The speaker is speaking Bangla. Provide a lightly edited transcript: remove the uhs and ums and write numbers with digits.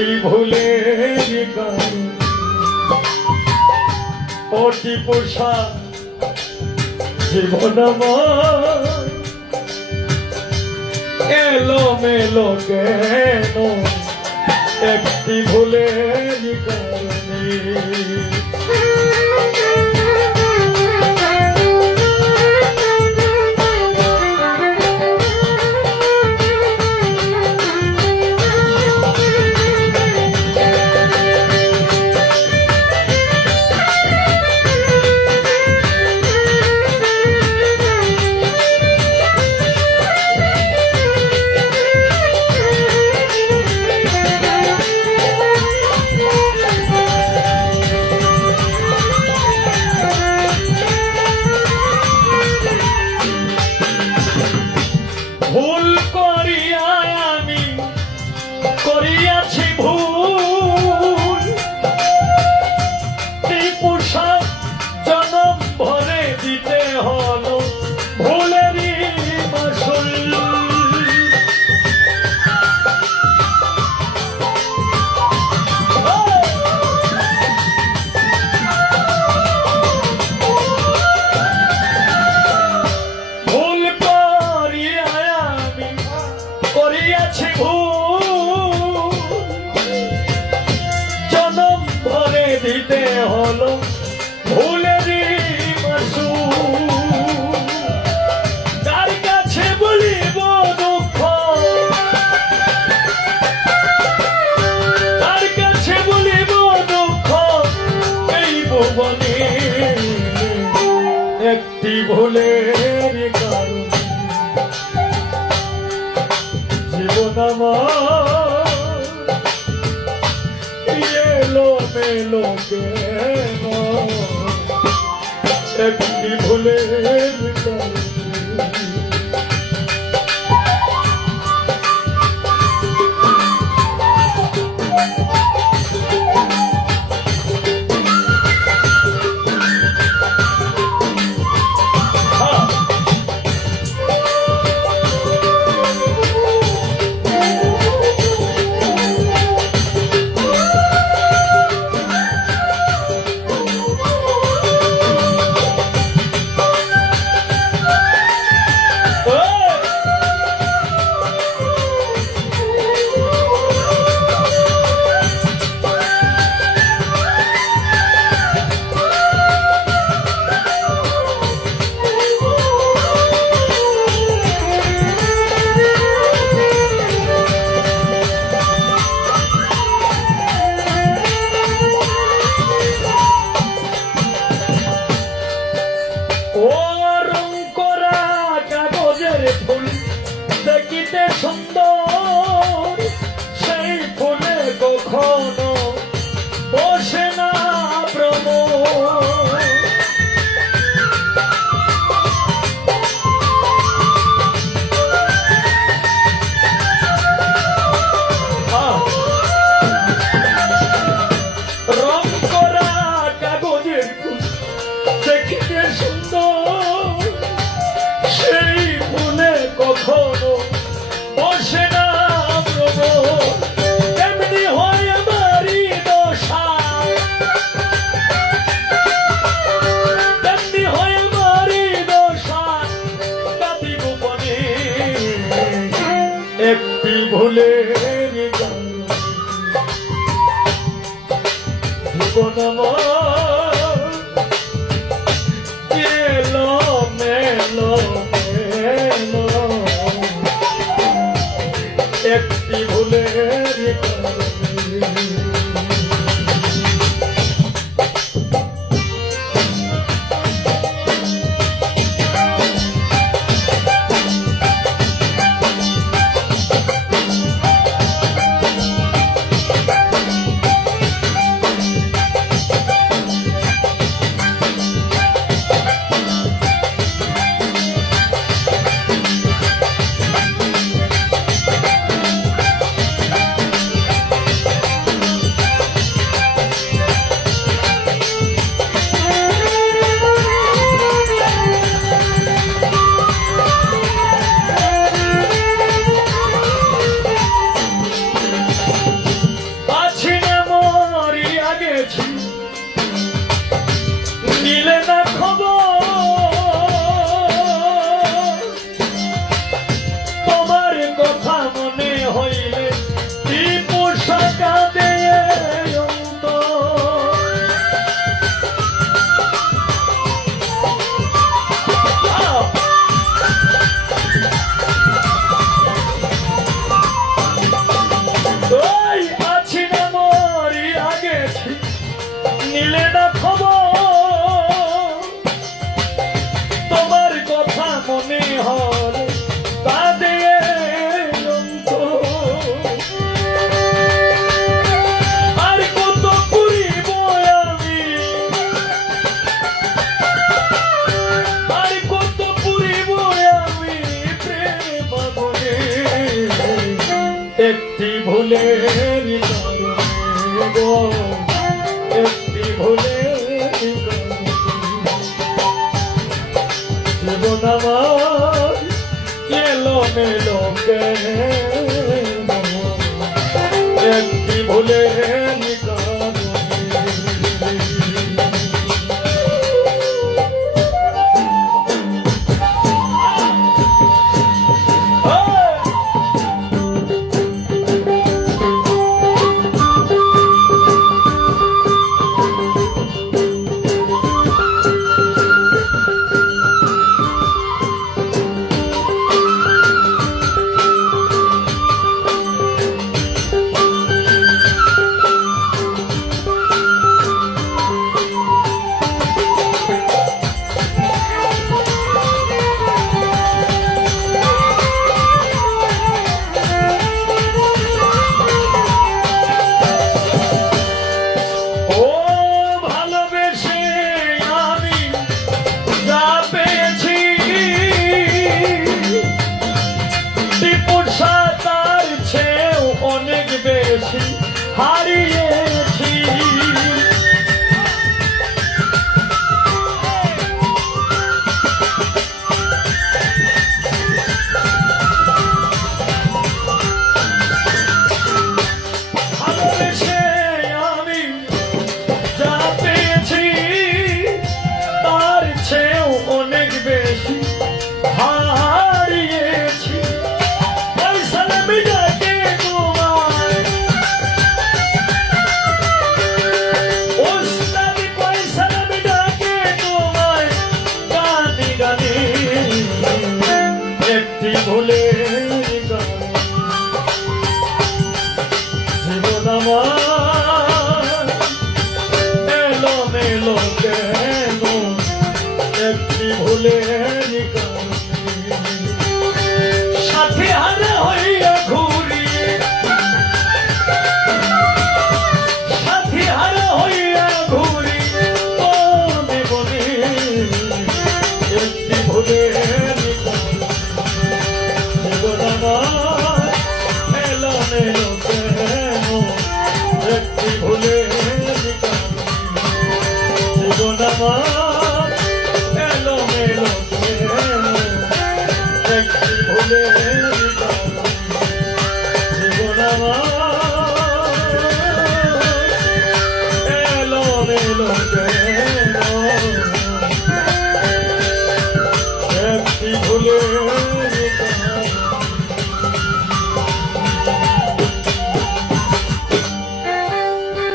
একটি ভুলের কারণে অতি পোষা জীবন আমার এলো মেলো কেন একটি ভুলের কারণে। ভুল করিয়া আমি করিয়াছি ভুল, এই পোশাক জনম ভরে দিতে হলো ভুলেরই মাসুল। করিয়াছি ভুল জনম ভরে দিতে হলো ভুলেরই মাসুল। তার কাছে বলিব দুঃখ, তার কাছে বলিব দুঃখ, এই ভুবনে একটি ভুলের কারণে জীবন আমার এলো মেলো কেন একটি ভুলের কারণে। দেখিতে সুন্দর সেই ফুলে কখনো বসে না ভ্রমর। রং করা কাগজের ফুল দেখিতে সুন্দর সেই ফুলে কখনো বসে না ভ্রমর। তেমনি হয় আমারই দশা, তেমনি হয় আমারই দশা কাঁদি গোপনে একটি ভুলের কারণে জীবন আমার এলো মেলো কেন একটি ভুলের কারণে। গেছি নিলে না খবর তোমার কথা মনে হইলে টিপু শাখা দিয়ে আছি না মরিয়া গেছি নিলে না খবর তোমার কথা মনে হলে কাঁদে আর কত পুরিব আমি আর কত পুরিব আমি প্রেম বলে একটি ভুলের কারণে গো একটি ভুলের কারণে জীবন আমার এলো মেলো কেন একটি ভুলের কারণে অনেক বেশি হারিয়েছি ভালোবেসে আমি যা পেয়েছি তার চেয়েও অনেক বেশি হারিয়েছি একটি ভুলের জীবন আমার এলো মেলো কেন একটি ভুলের সাথে হারা হইয়া ঘুরি সাথে হারা হইয়া ঘুরি বনে বনে একটি ভুলের এলো মেলো কেন একটি ভুলের জীবন আমার এলো মেলো কেন একটি ভুলের জীবন আমার এলো মেলো কেন একটি ভুলের